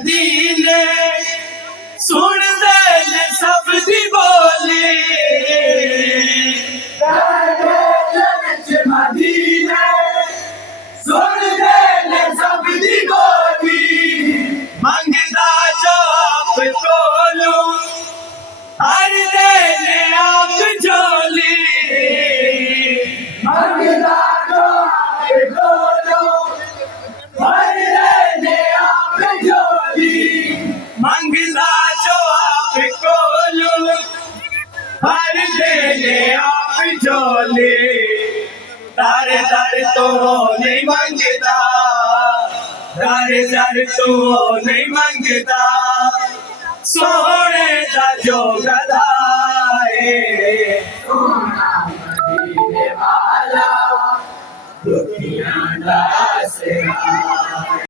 मदीने सुन दे ने सब दी बोली मदीने सुन दे ने सब दी बोली मंगदा जो आप कोलू हर दे ने आप झोली मंगदा जो आप कोलू हर दे ने आप झोली मंगदा जो आप कोलू हर दे ने आप झोली दर दर तो नहीं मंगता दर दर तो नहीं मंगता सोने दा जो गदा है सोना मदीने वाला दुनिया दा सेवा